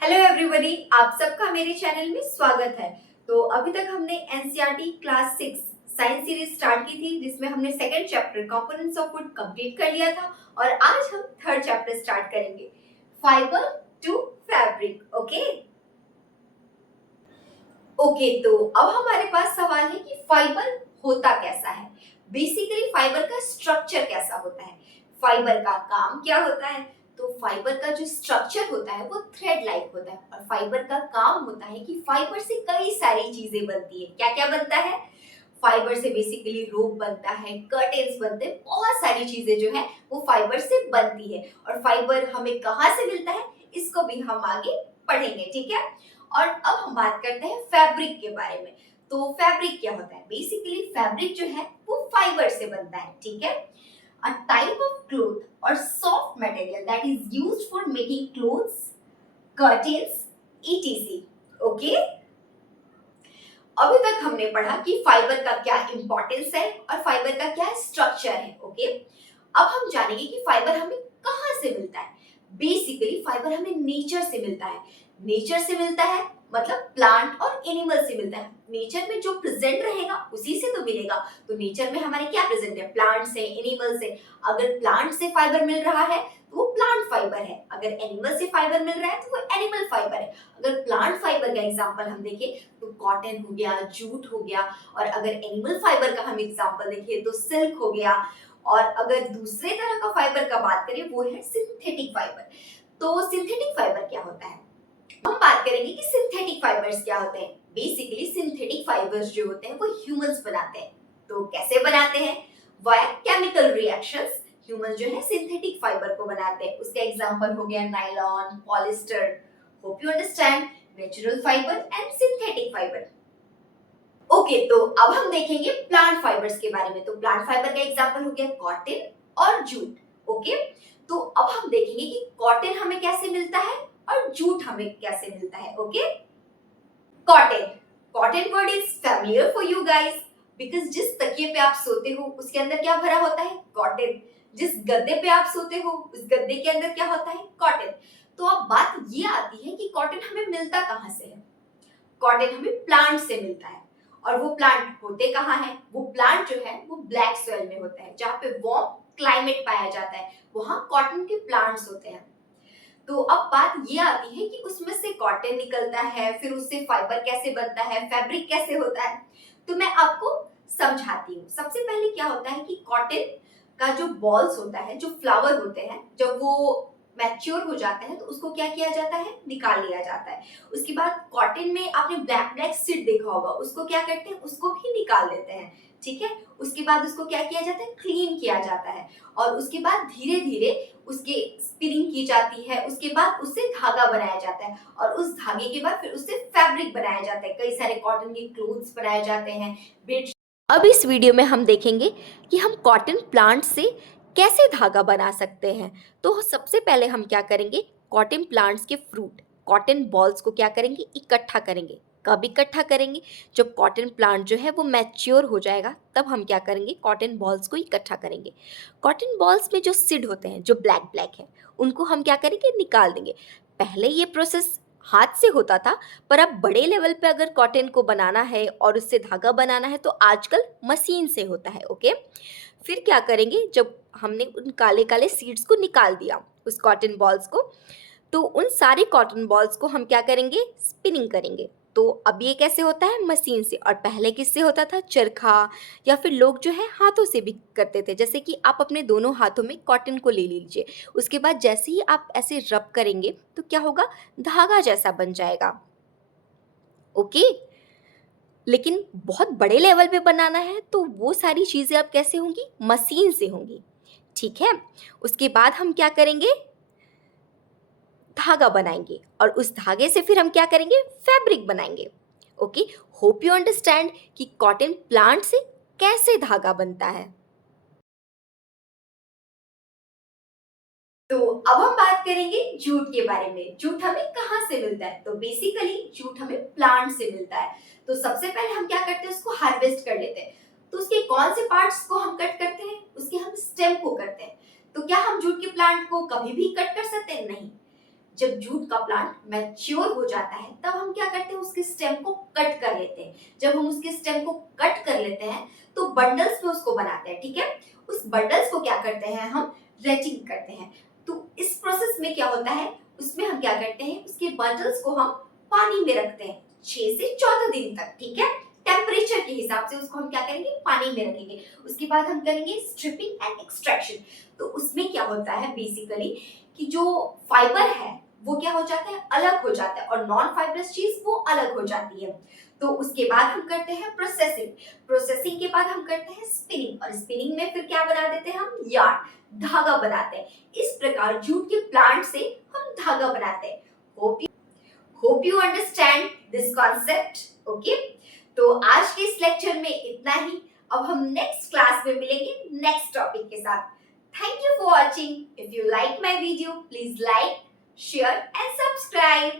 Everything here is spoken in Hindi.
हेलो एवरीबॉडी, आप सबका मेरे चैनल में स्वागत है। तो अभी तक हमने NCERT class 6 science series start की थी, जिसमें हमने second chapter components of would complete कर लिया था और आज हम थर्ड चैप्टर स्टार्ट करेंगे, फाइबर टू फैब्रिक। ओके, तो अब हमारे पास सवाल है कि फाइबर होता कैसा है। बेसिकली फाइबर का स्ट्रक्चर कैसा होता है, फाइबर का काम क्या होता है। तो फाइबर का जो स्ट्रक्चर होता है वो थ्रेड लाइक होता है और फाइबर का काम होता है कि फाइबर से कई सारी चीजें बनती है। क्या क्या बनता है? फाइबर से बेसिकली रोप बनता है, कर्टेन्स बनते हैं, बहुत सारी चीजें जो है वो फाइबर से बनती है। और फाइबर हमें कहाँ से मिलता है इसको भी हम आगे पढ़ेंगे, ठीक है। और अब हम बात करते हैं फैब्रिक के बारे में। तो फैब्रिक क्या होता है? बेसिकली फैब्रिक जो है वो फाइबर से बनता है, ठीक है। अ टाइप ऑफ क्लोथ और soft material that is used for making clothes, curtains, etc. Okay, अभी तक हमने पढ़ा कि फाइबर का क्या इंपॉर्टेंस है और फाइबर का क्या स्ट्रक्चर है। ओके, अब हम जानेंगे कि फाइबर हमें कहाँ से मिलता है। बेसिकली फाइबर हमें नेचर से मिलता है। नेचर से मिलता है मतलब प्लांट और एनिमल से मिलता है। नेचर में जो प्रेजेंट रहेगा उसी से तो मिलेगा। तो नेचर में हमारे क्या प्रेजेंट है? प्लांट से, एनिमल से। अगर प्लांट से फाइबर मिल रहा है तो वो प्लांट फाइबर है, अगर एनिमल से फाइबर मिल रहा है तो वो एनिमल फाइबर है। अगर प्लांट फाइबर का एग्जांपल हम देखें तो कॉटन हो गया, जूट हो गया। और अगर एनिमल फाइबर का हम एग्जांपल देखें तो सिल्क हो गया। और अगर दूसरे तरह का फाइबर का बात करें वो है सिंथेटिक फाइबर। तो सिंथेटिक फाइबर क्या होता है? हम बात करेंगे कि सिंथेटिक फाइबर्स क्या होते हैं। बेसिकली सिंथेटिक फाइबर्स जो होते हैं वो ह्यूमंस बनाते हैं। तो कैसे बनाते हैं? वाया केमिकल रिएक्शंस ह्यूमंस जो है सिंथेटिक फाइबर को बनाते हैं। उसका एग्जांपल हो गया nylon, polyester. Hope you understand natural fibre and synthetic fibre. Okay, तो अब हम देखेंगे प्लांट फाइबर्स के बारे में। तो प्लांट फाइबर का एग्जांपल हो गया कॉटन और जूट। ओके, तो अब हम देखेंगे कि कॉटन हमें कैसे मिलता है और जूट हमें कैसे मिलता है। Okay, cotton, cotton word is familiar for you guys because जिस तकिए पे आप सोते हो उसके अंदर क्या भरा होता है? कॉटन। जिस गद्दे पे आप सोते हो उस गद्दे के अंदर क्या होता है? कॉटन। तो अब बात ये आती है कि कॉटन हमें मिलता कहाँ से है। कॉटन हमें प्लांट से मिलता है। और वो प्लांट होते कहाँ हैं? वो प्लांट जो है वो ब्लैक सॉइल में होता है, जहाँ पे वार्म क्लाइमेट पाया जाता है, वहां कॉटन के प्लांट्स होते हैं। तो अब बात ये आती है कि उसमें से कॉटन निकलता है, फिर उससे फाइबर कैसे बनता है, फैब्रिक कैसे होता है। तो मैं आपको समझाती हूँ। सबसे पहले क्या होता है कि कॉटन का जो बॉल्स होता है, जो फ्लावर होते हैं, जब वो मैच्योर हो जाते हैं तो उसको क्या किया जाता है? निकाल लिया जाता है। उसके बाद कॉटन में आपने ब्लैक ब्लैक सीड देखा होगा, उसको क्या करते हैं? उसको भी निकाल देते हैं, ठीक है। उसके बाद उसको क्या किया जाता है? क्लीन किया जाता है। और उसके बाद धीरे धीरे उसके स्पिनिंग की जाती है। उसके बाद उससे धागा बनाया जाता है और उस धागे के बाद फिर उससे फैब्रिक बनाया जाता है। कई सारे कॉटन के क्लोथ्स बनाए जाते हैं, बेड। अब इस वीडियो में हम देखेंगे कि हम कॉटन प्लांट से कैसे धागा बना सकते हैं। तो सबसे पहले हम क्या करेंगे? कॉटन प्लांट्स के फ्रूट, कॉटन बॉल्स को क्या करेंगे? इकट्ठा करेंगे। कब इकट्ठा करेंगे? जब कॉटन प्लांट जो है वो मैच्योर हो जाएगा तब हम क्या करेंगे? कॉटन बॉल्स को इकट्ठा करेंगे। कॉटन बॉल्स में जो सीड होते हैं, जो ब्लैक ब्लैक है, उनको हम क्या करेंगे? निकाल देंगे। पहले ये प्रोसेस हाथ से होता था, पर अब बड़े लेवल पे अगर कॉटन को बनाना है और उससे धागा बनाना है तो आजकल मशीन से होता है। ओके, फिर क्या करेंगे? जब हमने उन काले काले सीड्स को निकाल दिया, उस कॉटन बॉल्स को, तो उन सारे कॉटन बॉल्स को हम क्या करेंगे? स्पिनिंग करेंगे। तो अब ये कैसे होता है? मशीन से। और पहले किससे होता था? चरखा, या फिर लोग जो है हाथों से भी करते थे। जैसे कि आप अपने दोनों हाथों में कॉटन को ले लीजिए, उसके बाद जैसे ही आप ऐसे रब करेंगे तो क्या होगा? धागा जैसा बन जाएगा। ओके, लेकिन बहुत बड़े लेवल पे बनाना है तो वो सारी चीज़ें अब कैसे होंगी? मशीन से होंगी, ठीक है। उसके बाद हम क्या करेंगे? धागा बनाएंगे और उस धागे से फिर हम क्या करेंगे? फैब्रिक बनाएंगे। ओके, होप यू अंडरस्टैंड कि कॉटन प्लांट से कैसे धागा बनता है। तो अब हम बात करेंगे जूट के बारे में। जूट हमें कहाँ से मिलता है? तो बेसिकली जूट हमें प्लांट से मिलता है। तो सबसे पहले हम क्या करते हैं? उसको हार्वेस्ट कर लेते हैं। तो उसके कौन से पार्ट्स को हम कट करते हैं? उसके हम स्टेम को करते हैं। तो क्या हम जूट के प्लांट को कभी भी कट कर सकते हैं? नहीं। जब जूट का प्लांट मैच्योर हो जाता है तब हम क्या करते हैं, उसके स्टेम को कट कर लेते हैं। जब हम उसके स्टेम को कट कर लेते हैं तो बंडल्स में उसको बनाते हैं, ठीक है। उस बंडल्स को क्या करते हैं, हम रेटिंग करते हैं। तो इस प्रोसेस में क्या होता है, उसमें हम क्या करते हैं, उसके बंडल्स को हम पानी में रखते हैं 6 से 14 दिन तक, ठीक है। टेम्परेचर के हिसाब से उसको हम क्या करेंगे, पानी में रखेंगे। उसके बाद हम करेंगे स्ट्रिपिंग एंड एक्सट्रैक्शन। तो उसमें क्या होता है बेसिकली कि जो फाइबर है वो क्या हो जाता है, अलग हो जाता है, और नॉन फाइबरस चीज वो अलग हो जाती है। तो उसके बाद हम करते हैं प्रोसेसिंग। प्रोसेसिंग के बाद हम करते हैं स्पिनिंग, और स्पिनिंग में फिर क्या बना देते हैं, हम यार्न, धागा बनाते हैं। इस प्रकार जूट के प्लांट से हम धागा बनाते हैं। Hope you understand this concept, okay. तो आज के इस लेक्चर में इतना ही। अब हम नेक्स्ट क्लास में मिलेंगे नेक्स्ट टॉपिक के साथ। Thank you for watching. If you like my video, please like, share and subscribe.